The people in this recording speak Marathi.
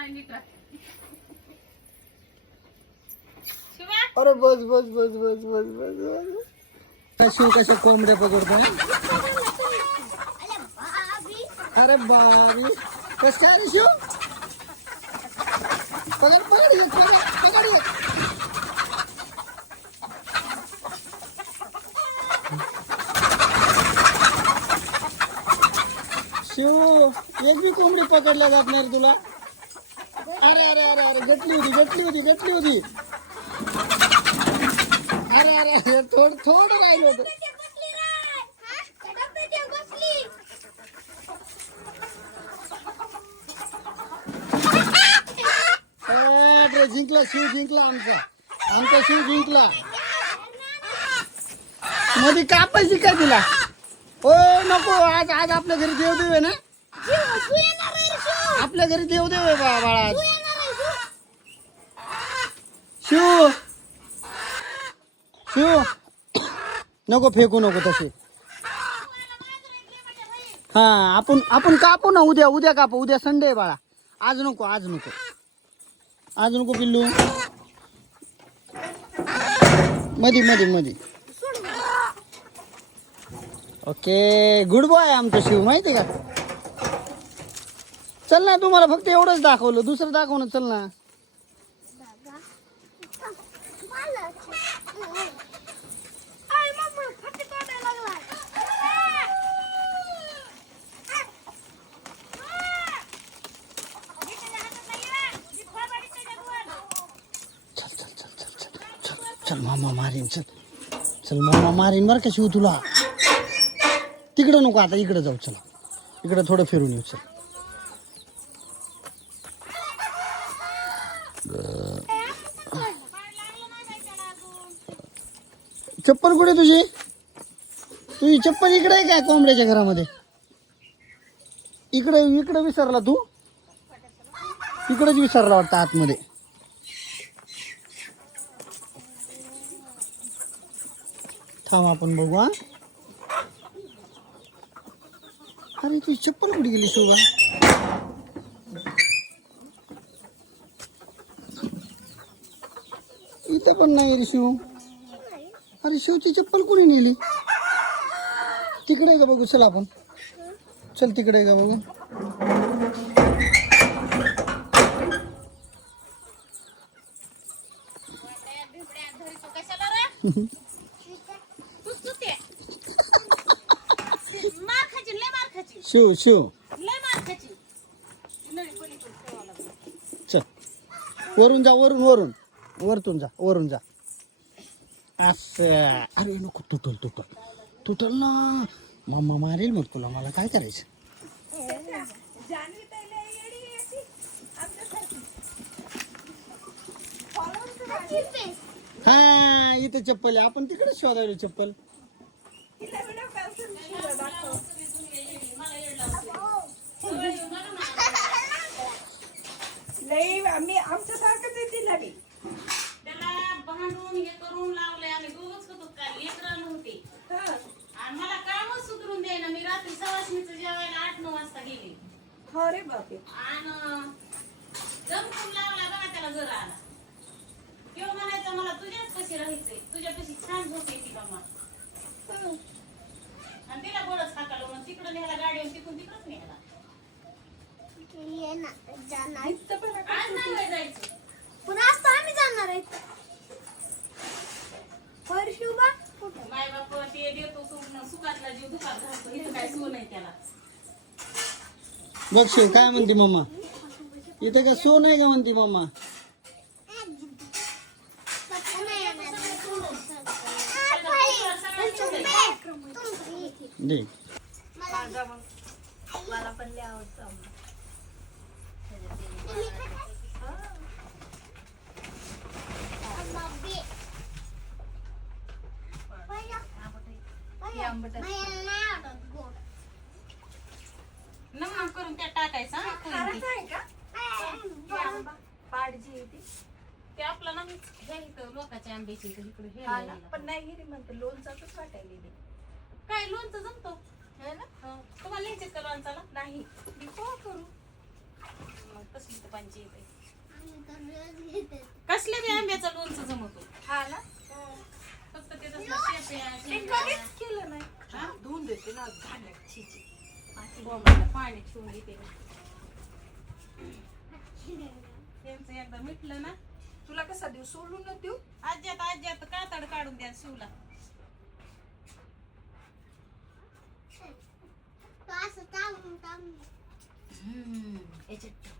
नाही नीट राहते. अरे बस बस बस बस बस बस बस. शिव कसे कोंबडे पकडतो. अरे बाबी कस काय रे शिव. पकड पकड ये, पकड पकड ये. शिव एक बी कोंबडी पकडल्या जात नाही रे तुला. अरे अरे अरे अरे गटली होती गटली होती गटली होती. अरे अरे अरे थोडं थोडं राहिलं होतं. अरे जिंकला शिव जिंकला आमचा आमचा शिव जिंकला. मध्ये कापायची काय तिला. ओ नको आज आज आपल्या घरी देवदेव आहे ना. आपल्या घरी देवदेव आहे बाळा आज. शिव शिव नको फेकू नको तसे. हा आपण आपण कापू ना उद्या उद्या कापू. उद्या संडे आहे बाळा. आज नको आज नको आज नको पिल्लू. मधी मधी मधी. ओके गुड बॉय आमचं शिव माहिती का. चल ना तुम्हाला फक्त एवढंच दाखवलं दुसरं दाखव ना. चल ना. चल मामा मारीन. चल चल मामा मारीन बरं का शिव तुला. तिकडं नको आता इकडं जाऊ. चला इकडं थोडं फिरून येऊ. चल चप्पल कुठे तुझी. तुझी चप्पल इकडे आहे काय कोंबड्याच्या घरामध्ये. इकडे इकडे विसरला तू. इकडेच विसरला वाटतं आतमध्ये. थांब आपण बघू. हा अरे तुझी चप्पल कुठे गेली शोभा. इथे पण नाही रे शिव. अरे शिवची चप्पल कुणी नेली. तिकडे का बघू. चल आपण चल तिकडे का बघू. शिव शिव चल वरून जा. वरून वरून वरतून जा. वरून जा असं. अरे नको तुटल तुटल तुटल ना. मम्मा मारेल मग तुला. मला काय करायचं. हा इथे चप्पल आहे. आपण तिकडे शोधायला चप्पल. नाही आम्ही आमच्या सारखंच येतील ना. त्याला भांडून हे करून लावले. आम्ही दोघच होतो काय लेकरं नव्हते. आणि मला कामच सुधरून द्यायला. मी रात्री सवासणीचं जेवायला 8-9 वाजता गेली. अरे बापरे. आणि जमून लावला बघा त्याला जर आला. किंवा म्हणायचं मला तुझ्याच कशी राहायचंय. तुझ्यापाशी छान झोप येते बाबा. आणि तिला बोलच हाकाला म्हणून तिकडं न्यायला गाडीवर तिकडून तिकडच न्यायला. आज नाही वय जायचं. माय बाप ते देतो सुखातला जीव दुखात घालतो. इथं काय सोन आहे त्याला. बघ शिव काय म्हणते मम्मा. इथे का सो नाही का म्हणते मम्मा. दे मला पण लय आवडतं. नमन करून त्यात टाकायचं. हा, खारच आहे का. पाडजी येते ते आपलं ना हे इथं लोकांच्या आंब्याची इथं इकडे हे हा ना. लावलेलं. पण नाही हे म्हणते लोणचाच वाटायला. काय लोणचं जमतो है ना. तुम्हाला लिहायचे का लोणचाला. नाही मी काय करू. मग कसली तर पंचायत आहे. कसल्या बी आंब्याचं लोणचं जमवतो. हा ना फक्त ते तसलं शेप्या, ते शेंगा. कधीच केलं नाही हा? धुवून देते ना घाण्यात छिची कोंबडीला पाणी ठेवून देते. त्यांचं एकदा मिटलं ना, तुला कसा देऊ सोडून न देऊ आज्यात कातड काढून द्या शिवला. याच्यात